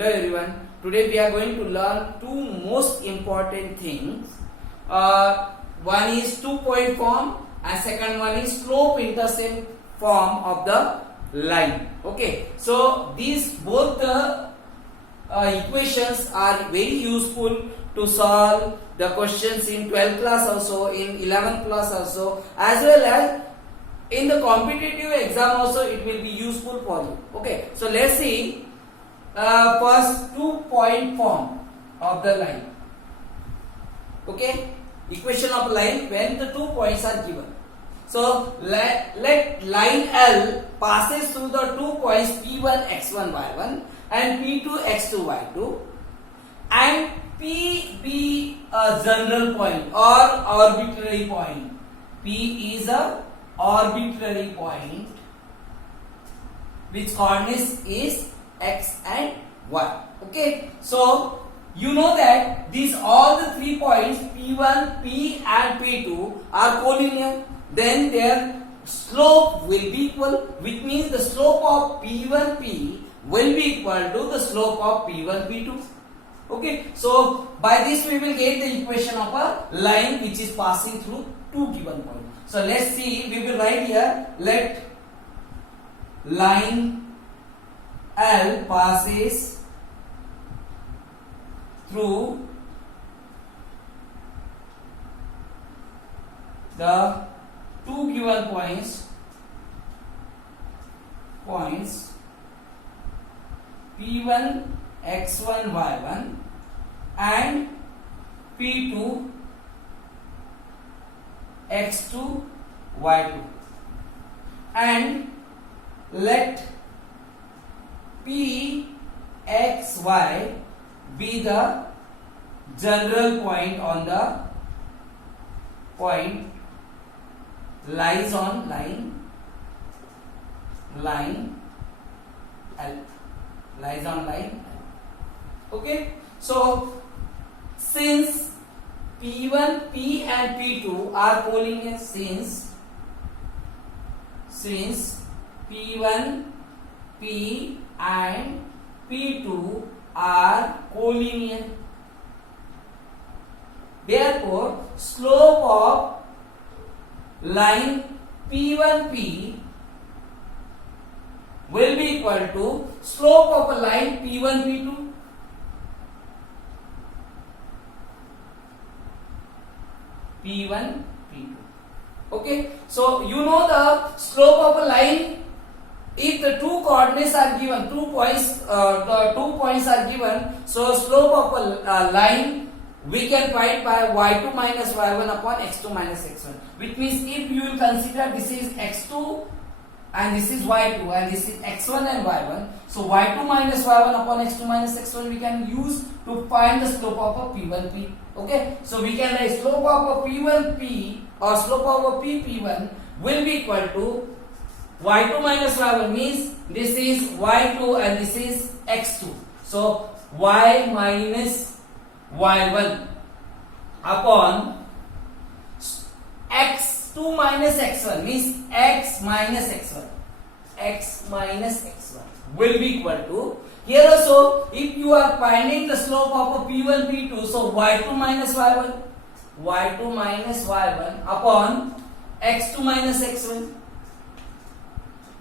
Hello everyone. Today we are going to learn two most important things. One is 2-point form and second one is slope-intercept form of the line. Okay. So these both the equations are very useful to solve the questions in 12th class also, in 11th class also, as well as in the competitive exam also it will be useful for you. Okay. So let's see. First 2-point form of the line. Okay, equation of line when the 2 points are given. So let line L passes through the 2 points P1 x1 y1 and P2 x2 y2, and P be a general point or arbitrary point. P is a arbitrary point which coordinates is x and y. Okay, so you know that these all the 3 points P1, P and P2 are collinear, then their slope will be equal, which means the slope of P1P will be equal to the slope of P1P2. Okay, so by this we will get the equation of a line which is passing through two given points. So let's see, we will write here, let line L passes through the two given points P1 x1 y1 and P2 x2 y2, and let P x y be the general point on the point lies on line L, lies on line L. Okay, so since P1, P and P2 are collinear, since P1, P and P2 are collinear, therefore slope of line P1P will be equal to slope of a line P1P2. P1, P2. Okay, so you know the slope of a line. If the two coordinates are given, 2 points, the 2 points are given, so slope of a line we can find by y2 minus y1 upon x2 minus x1. Which means if you will consider this is x2 and this is y2 and this is x1 and y1, so y2 minus y1 upon x2 minus x1 we can use to find the slope of a P1P. Okay, so we can write slope of a P1P or slope of a P1 will be equal to y2 minus y1, means this is y2 and this is x2. So y minus y1 upon x2 minus x1 means x minus x1. X minus x1 will be equal to, here also if you are finding the slope of a P1, P2, so y2 minus y1, y2 minus y1 upon x2 minus x1,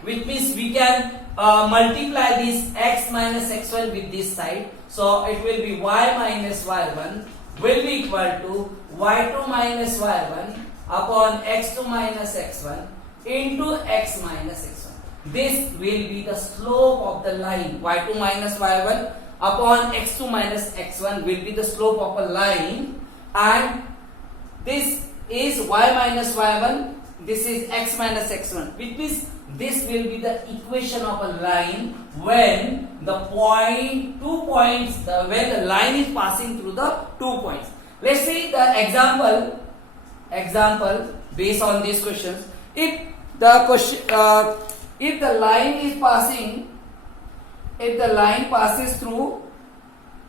which means we can multiply this x minus x1 with this side, so it will be y minus y1 will be equal to y2 minus y1 upon x2 minus x1 into x minus x1. This will be the slope of the line. Y2 minus y1 upon x2 minus x1 will be the slope of a line, and this is y minus y1, this is x minus x1, which means this will be the equation of a line when the point, 2 points, when the line is passing through the 2 points. Let's see the example based on these questions. If the line is passing, if the line passes through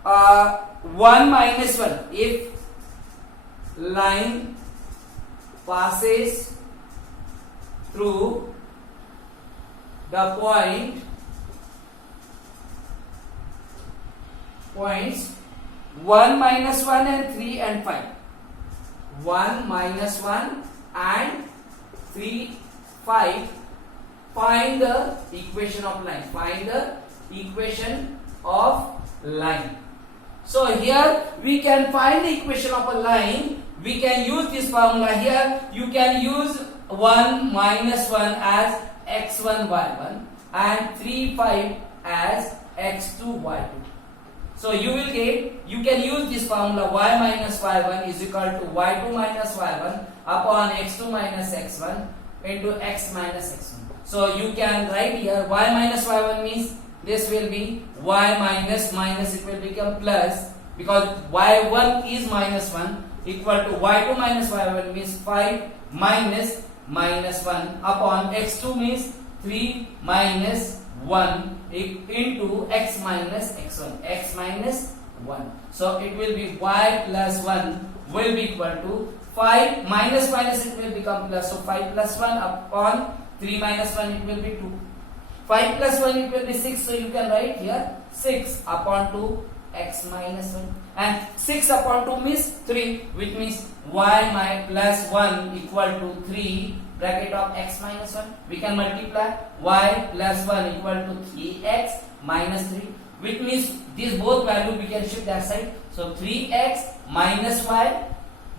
1 minus 1, if line passes through the point points 1 minus 1 and 3 and 5. 1 minus 1 and 3, 5. Find the equation of line. Find the equation of line. So here we can find the equation of a line. We can use this formula here. You can use 1 minus 1 as x1 y1 and 3 5 as x2 y2. So you will get, you can use this formula y minus y1 is equal to y2 minus y1 upon x2 minus x1 into x minus x1. So you can write here y minus y1 means this will be y minus minus, it will become plus, because y1 is minus 1 equal to y2 minus y1 means 5 minus minus 1 upon x2 means 3 minus 1 into x minus x1, x minus 1. So it will be y plus 1 will be equal to 5 minus minus, it will become plus. So 5 plus 1 upon 3 minus 1, it will be 2. 5 plus 1, it will be 6. So you can write here 6 upon 2 x minus 1, and 6 upon 2 means 3, which means y plus 1 equal to 3 bracket of x minus 1. We can multiply y plus 1 equal to 3x minus 3, which means these both value we can shift that side. So 3x minus y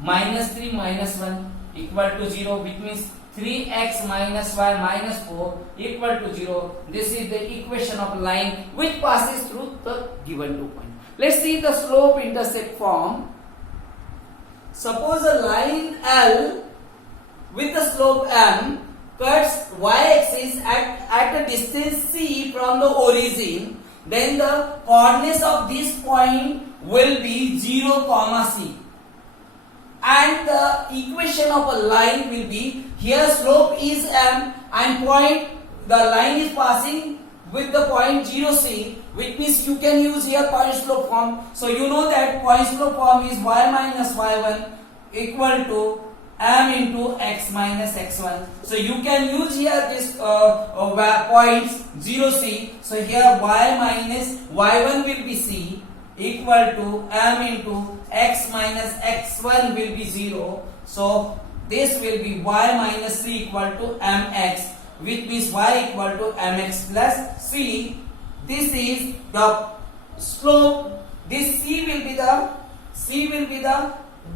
minus 3 minus 1 equal to 0, which means 3x minus y minus 4 equal to 0. This is the equation of a line which passes through the given 2 points. Let's see the slope intercept form. Suppose a line L with the slope m cuts y-axis at a distance c from the origin, then the coordinates of this point will be 0, c. And the equation of a line will be, here slope is m and point, the line is passing with the point 0c, which means you can use here point slope form. So you know that point slope form is y minus y1 equal to m into x minus x1. So you can use here this points 0c. So here y minus y1 will be c equal to m into x minus x1 will be 0. So this will be y minus c equal to mx, which means y equal to mx plus c. This is the slope. This c will be the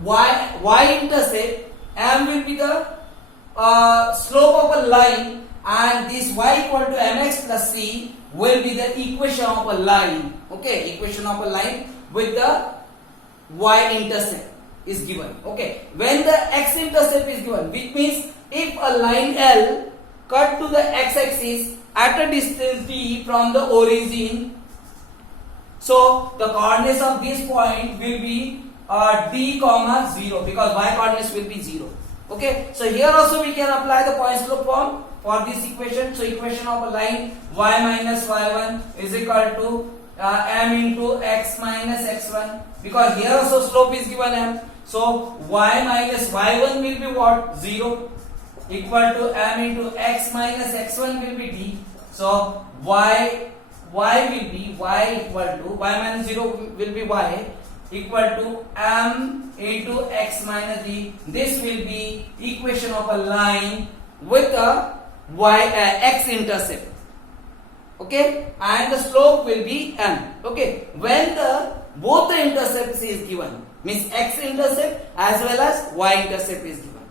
y intercept, m will be the slope of a line, and this y equal to mx plus c will be the equation of a line. Okay, equation of a line with the y intercept is given. Okay, when the x intercept is given, which means if a line L cut to the x-axis at a distance d from the origin, so the coordinates of this point will be d comma 0, because y coordinates will be 0. Okay, so here also we can apply the point slope form for this equation. So equation of a line y minus y1 is equal to m into x minus x1, because here also slope is given m. So y minus y1 will be what? 0 equal to m into x minus x1 will be d. So y will be y equal to y minus 0 will be y equal to m into x minus d. This will be equation of a line with a x intercept. Okay, and the slope will be m. Okay, when both the intercepts is given, means x intercept as well as y intercept is given.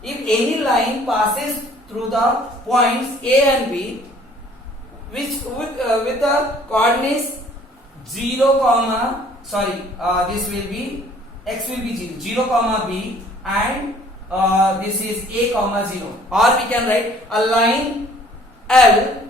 If any line passes through the points A and B, which with the coordinates 0, this will be x will be 0, comma b, and this is a comma 0. Or we can write a line L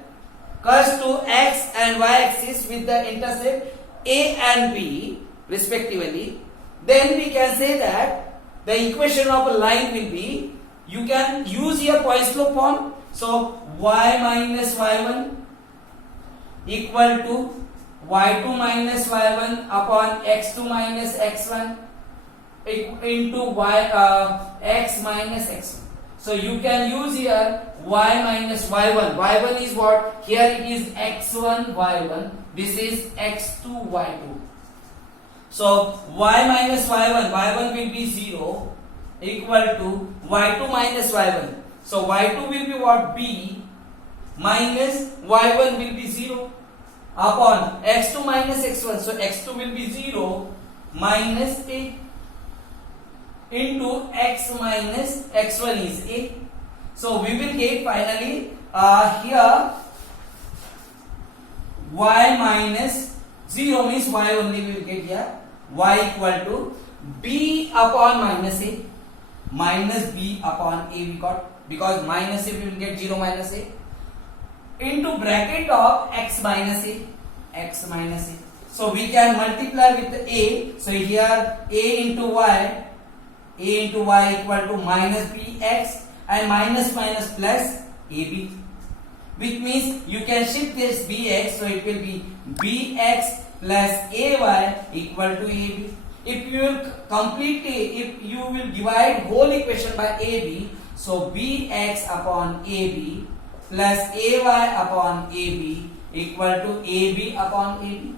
cuts to x and y axis with the intercept a and b respectively. Then we can say that the equation of a line will be, you can use here point slope form. So y minus y1 equal to y2 minus y1 upon x2 minus x1 into x minus x1. So you can use here y minus y1. y1 is what? Here it is x1 y1. This is x2 y2. So y minus y1, y1 will be 0 equal to y2 minus y1. So y2 will be what? B minus y1 will be 0 upon x2 minus x1. So x2 will be 0 minus a into x minus x1 is a. So we will get finally here y minus 0 means y only we will get here, y equal to b upon minus a, minus b upon a we got, because minus a we will get 0 minus a, into bracket of x minus a, x minus a. So we can multiply with a. So here a into y equal to minus bx, and minus minus plus ab, which means you can shift this bx, so it will be bx plus ay equal to ab. If you will if you will divide whole equation by ab, so bx upon ab plus ay upon ab equal to ab upon ab.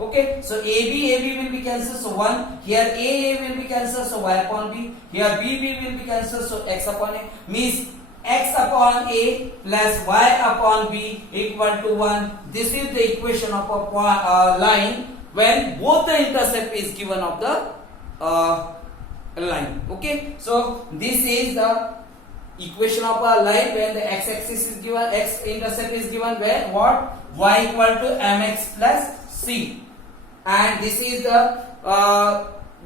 Okay, so AB will be cancelled, so 1. Here A will be cancelled, so y upon b. Here B will be cancelled, so x upon a. Means x upon a plus y upon b equal to 1. This is the equation of a line when both the intercept is given of the line. Okay, so this is the equation of a line when the x-axis is given, x-intercept is given, where what? Y equal to mx plus c. And this is the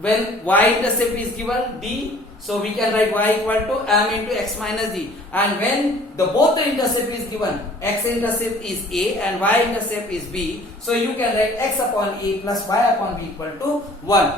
when y-intercept is given d, so we can write y equal to m into x minus d. And when the both the intercept is given, x-intercept is a and y-intercept is b, so you can write x upon a plus y upon b equal to 1.